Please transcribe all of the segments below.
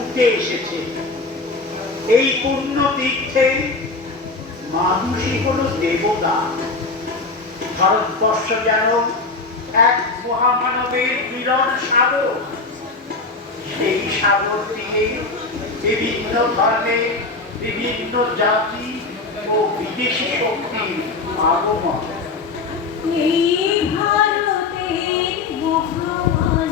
উঠে এসেছে। এই পুণ্য তীর্থে মানুষই হলো দেবতা। ভারতবর্ষ যেন এক মহামানবের মিলন সাগর। সেই সাগর দিয়ে বিভিন্ন ধর্মের বিভিন্ন জাতি ও বিদেশি শক্তির আগমন। এই ভারতের মহামানবে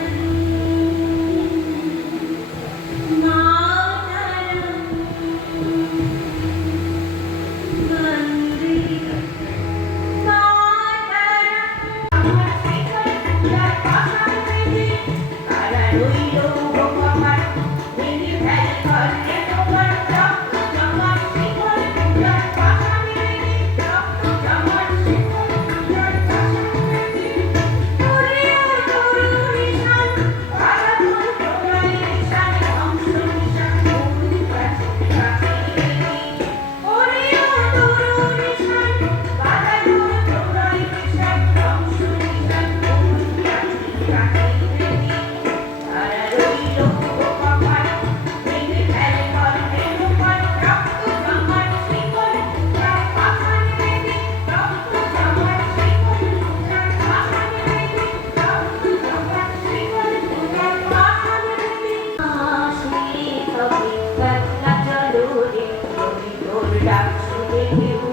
Lord, we got to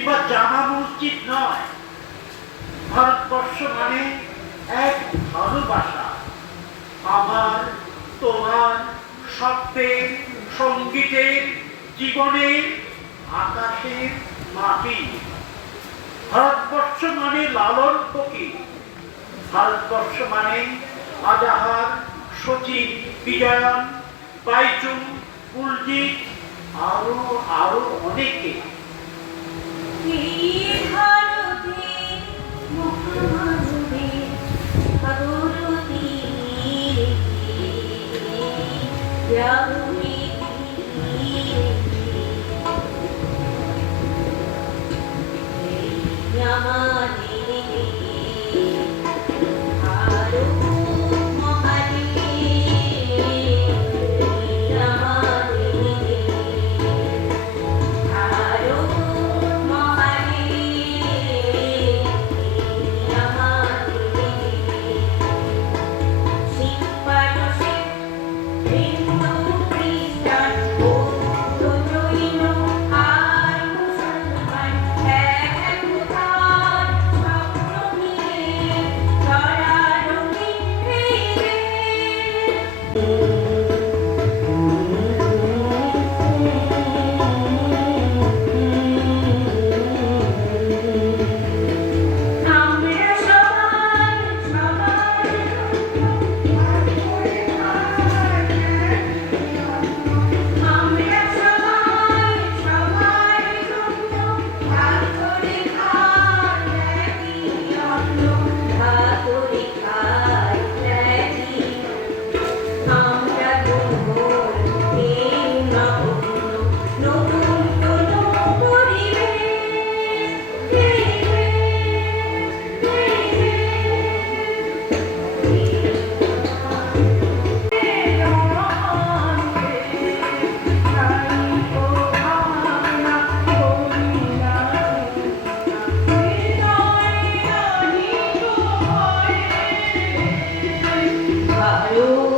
কিংবা জামা মসজিদ নয়। ভারতবর্ষ মানে এক ভালোবাসা। আমার, তোমার শব্দের সঙ্গীতের, জীবনের, আকাশের মাটি। ভারতবর্ষ মানে লালন ফকির। ভারতবর্ষ মানে আজাহার সচিন বিজয়ন বাইচুং, কুলজিৎ, আরও আরও অনেকে। এই はあ